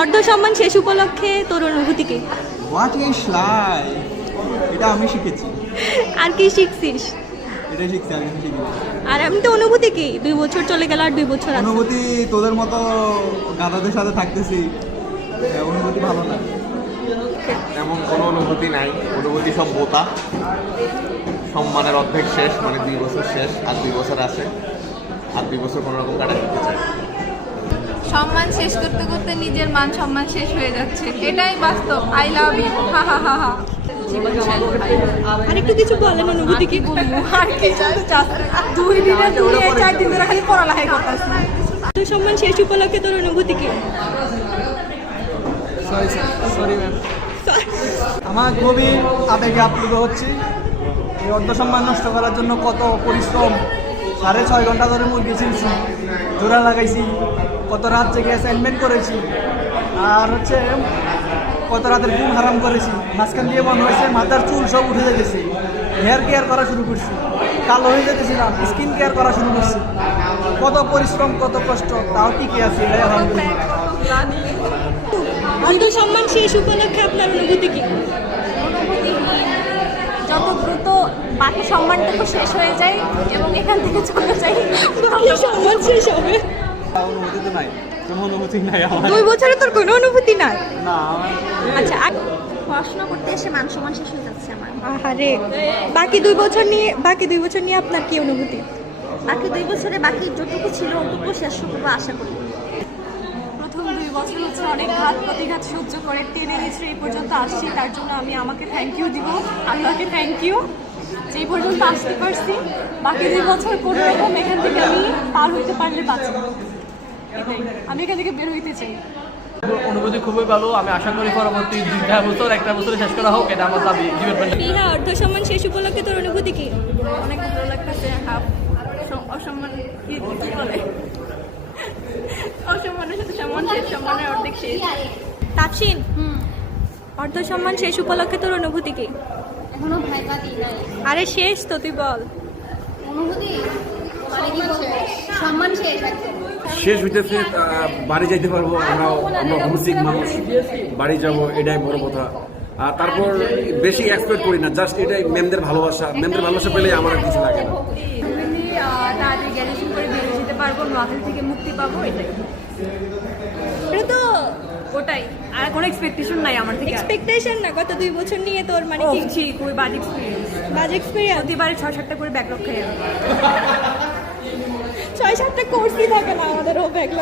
অর্ধ সম্মান শেষ উপলক্ষে তোর অনুভূতি কি? হোয়াট ইজ লাই, এটা আমি শিখেছি। আর কি শিখছিস? এটা শিখছি, আমি শিখি। আর আমি তো অনুভূতি কি, 2 বছর চলে গেল আর 2 বছর আছে। অনুভূতি তোদের মতো গাধাদের সাথে থাকতেছি, অনুভূতি ভালো না। এমন কোনো অনুভূতি নাই, অনুভূতি সব বোতা। সম্মানের অর্ধেক শেষ, মানে 2 বছর শেষ, আর 2 বছর আছে, আর 2 বছর কোনো রকম কাটাতে চাই। সম্মান শেষ করতে করতে নিজের মান সম্মান শেষ হয়ে যাচ্ছে, এটাই বাস্তব। আই লাভ ইউ, হা হা হা হা। জীবন শেষ ভাই। আর একটু কিছু বলেন, অনুভূতি কি? আর কি চাচ্ছে? 2 দিনে 4 দিন ধরে খালি পড়ালেখা করতেছি। অর্ধ সম্মান শেষ উপলক্ষে তোর অনুভূতি কি? সরি ম্যাম, আমার গভীর আবেগে আপ্লুত হচ্ছি। এই অর্ধ সম্মান নষ্ট করার জন্য কত পরিশ্রম, 6.5 ঘন্টা ধরে মুরগি ছিলছি, জোড়া লাগাইছি, কত রাত জেগে অ্যাসাইনমেন্ট করেছি, আর হচ্ছে কত রাতের ঘুম হারাম করেছি। মাঝখান দিয়ে মনে হয়েছে মাথার চুল সব উঠে যেতেছে, হেয়ার কেয়ার করা শুরু করছি, কালো হয়ে যেতেছিলাম, স্কিন কেয়ার করা শুরু করছি। কত পরিশ্রম, কত কষ্ট, তাও টিকে আছি। অর্ধ সম্মান শেষ উপলক্ষে আপনার অনুভূতি কি? যত দ্রুত বাকি সম্মানটুকু শেষ হয়ে যায় এবং এখান থেকে চলে যাই। বাকি সম্মান শেষ হবে। অনুভূতি তো নাই, কোনো অনুভূতি নাই আমার। 2 বছরে তোর কোনো অনুভূতি নাই? না, আচ্ছা, পড়াশোনা করতে এসে মান সম্মান শেষ হয়ে যাচ্ছে আমার। আহারে, বাকি 2 বছর নিয়ে আপনার কি অনুভূতি? বাকি 2 বছরে বাকি যতটুকু ছিল ওটুকু শেষ করবো আশা করি। প্রথম 2 বছর হচ্ছে অনেক ঘাত প্রতিঘাত সহ্য করে টেনে নিচ্ছে এই পর্যন্ত আসছি, তার জন্য আমি আমাকে থ্যাংক ইউ দিব, আল্লাহকে থ্যাংক ইউ যে এই পর্যন্ত আসতে পারছি। বাকি 2 বছর কোনো রকম এখান থেকে আমি পার হইতে পারলে বাঁচি, এটাই। আমি এখান থেকে বের হইতে চাই। অনুভূতি খুবই ভালো। আমি আশা করি পরবর্তী 2 বছর 1 বছরে শেষ করা হোক, এটা আমার দাবি জীবন। ইহা অর্ধ সম্মান শেষ উপলক্ষে তোর অনুভূতি কি? অনেক ভালো লাগতেছে। অসম্মান কি বলে, অসম্মানের সাথে সম্মান শেষ, সম্মানের অর্ধেক শেষ। তাপসিন, অর্ধ সম্মান শেষ উপলক্ষে তোর অনুভূতি কি? এখনো ভাইবা দিই নাই। আরে শেষ তো, তুই বল। অনুভূতি মানে কি বলবো, সম্মান শেষ একদম। শেষ হইতেছে, বাড়ি যাইতে পারবো। আমরা হোমসিক মানুষ, বাড়ি যাব, এটাই বড় কথা। আর তারপর বেশি এক্সপেক্ট করি না, জাস্ট এটাই ম্যামদের ভালোবাসা। ম্যামদের ভালোবাসা পেলে আমার আর কিছু লাগে না। তাড়াতাড়ি গ্র্যাজুয়েশন করে বেরিয়ে যেতে পারবো, নোয়াখালী থেকে মুক্তি পাবো, এটাই। এটা তো ওটাই, আর কোনো এক্সপেকটেশন নাই আমার থেকে। এক্সপেকটেশন না, গত 2 বছর নিয়ে তোর মানে কি খুবই বাজে এক্সপিরিয়েন্স। বাজে এক্সপেরিয়েন্স? প্রতিবারে 6-7টা করে ব্যাকলগ খাই আমি। 6-7টা কোর্সই থাকে না আমাদেরও ব্যাকলগ।